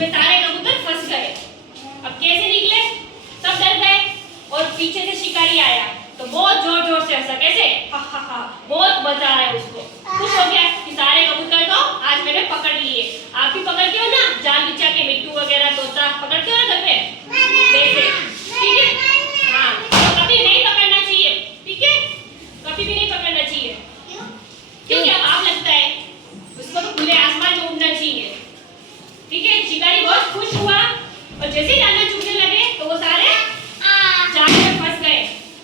उसमें सारे कबूतर फंस गए। अब कैसे निकले? सब डर गए और पीछे से शिकारी आया तो बहुत जोर जोर से हंसा। कैसे? हा हा हा, बहुत मजा आया उसको। खुश हो गया कि सारे कबूतर तो आज मैंने पकड़ लिए। आप भी पकड़ते हो ना जाल बिछा के, मिट्टू वगैरह तोता पकड़ते हो ना घर पे वैसे, ठीक है? हाँ, तो कभी नहीं पकड़ना चाहिए, ठीक है? कभी भी नहीं पकड़ना चाहिए। क्यों? क्या आप लगता है उसको तो खुले आसमान में उड़ना चाहिए, ठीक है? शिकारी बहुत खुश हुआ और जैसे ही दाना चुगने लगे तो वो सारे जाल में फंस गए।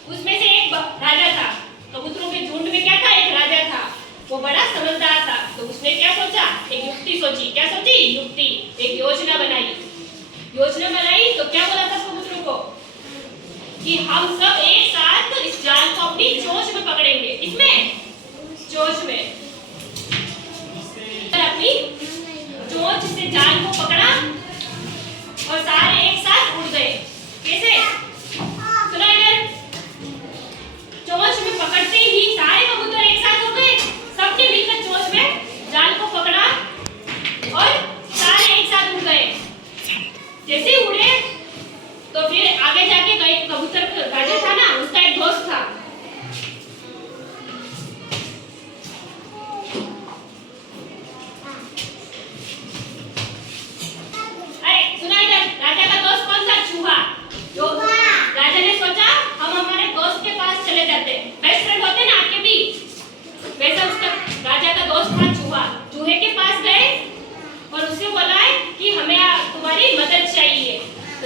उसमें से एक राजा था, कबूतरों के झुंड में क्या था? एक राजा था। वो बड़ा समझदार था तो उसने क्या सोचा? एक युक्ति सोची। क्या सोची? युक्ति, एक योजना बनाई। योजना बनाई तो क्या बोला था कबूतरों को कि हम सब एक साथ इस जाल को अपनी चोंच में पकड़ेंगे। इसमें चोंच में अपनी चोंच से जाल को पकड़ा और सारे एक साथ उड़ गए। कैसे? सुना इधर? चोंच में पकड़ते ही सारे कबूतर एक साथ हो गए। सबने मिलकर चोंच में जाल को पकड़ा और सारे एक साथ उड़ गए। जैसे उड़े तो फिर आगे जाके गए कबूतर राजा था ना, उसका एक दोस्त था।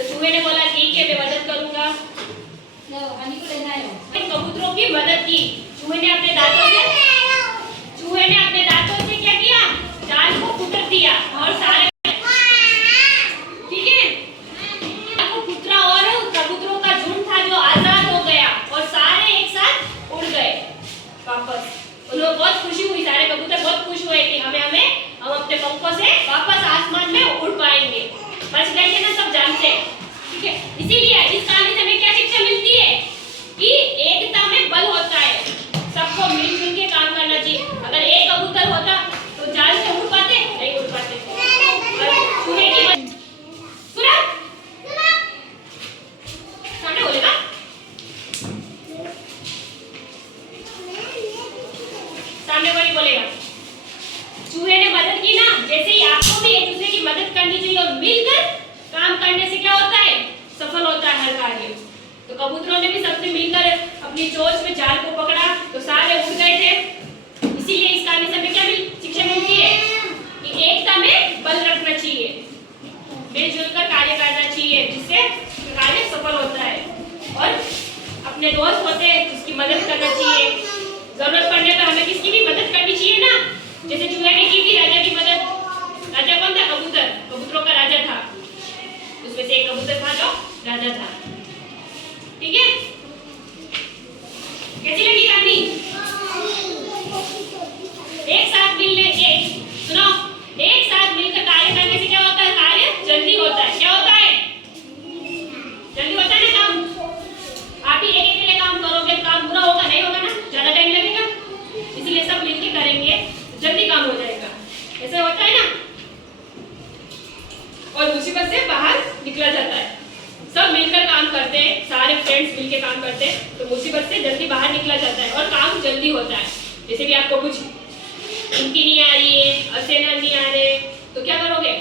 चूहे ने बोला ठीक है मैं मदद करूंगा। कबूतरों की मदद की। चूहे ने अपने दांतों से क्या किया? जाल को कुतर दिया और सारे, ठीक है, को कुतरा और कबूतरों का झुंड था जो आजाद हो गया और सारे एक साथ उड़ गए वापस। उन्हें बहुत खुशी हुई, सारे कबूतर बहुत खुश हुए कि हम अपने पंखों से वापस आसमान में उड़ पाएंगे। बच गए थे ना सब जानते हैं, ठीक है? इसीलिए इस कहानी से हमें क्या शिक्षा मिलती है कि एकता में बल होता है। सबको मिलजुल के काम करना चाहिए। अगर एक कबूतर होता तो जाल से उड़ पाते? नहीं उड़ पाते। चूहे की सुना सामने बोलेगा, सामने वाली बोलेगा। चूहे ने मदद की ना, जैसे ही आपको भी एक दूसरे की मदद करनी चाहिए और मिलकर काम करने से क्या होता है? सफल होता है हर कार्य। तो कबूतरों ने भी सबने मिलकर अपनी चोंच में जाल को पकड़ा तो सारे उड़ गए थे। इसीलिए इस कहानी से हमें क्या शिक्षा मिलती है कि एकता में बल रखना चाहिए, मिलजुल कर कार्य करना चाहिए, जिससे कार्य सफल होता है। और अपने दोस्त होते हैं उसकी मदद करना चाहिए। जरूरत पड़ने पर हमें किसकी भी मदद करनी चाहिए ना। जैसे चूहे ने की थी राजा की मदद। राजा कौन था? कबूतर, कबूतरों का राजा था। उसमें से एक कबूतर था जो राजा था, ठीक है? कैसी लगी कहानी? एक साथ मिलने के, सुनो, एक साथ मिलकर कार्य करने से क्या होता है? कार्य जल्दी होता है। क्या होता है? जल्दी होता है ना काम। आप ही एक अकेले काम करोगे, काम पूरा होगा नहीं होगा ना, ज्यादा टाइम लगेगा। इसलिए सब मिलकर करेंगे जल्दी काम हो जाएगा। ऐसे होता है ना, और मुसीबत से बाहर निकला जाता है। सब मिलकर काम करते हैं, सारे फ्रेंड्स मिलकर काम करते हैं तो मुसीबत से जल्दी बाहर निकला जाता है और काम जल्दी होता है। जैसे कि आपको कुछ हिंदी नहीं आ रही है, असेना नहीं आ रहे तो क्या करोगे?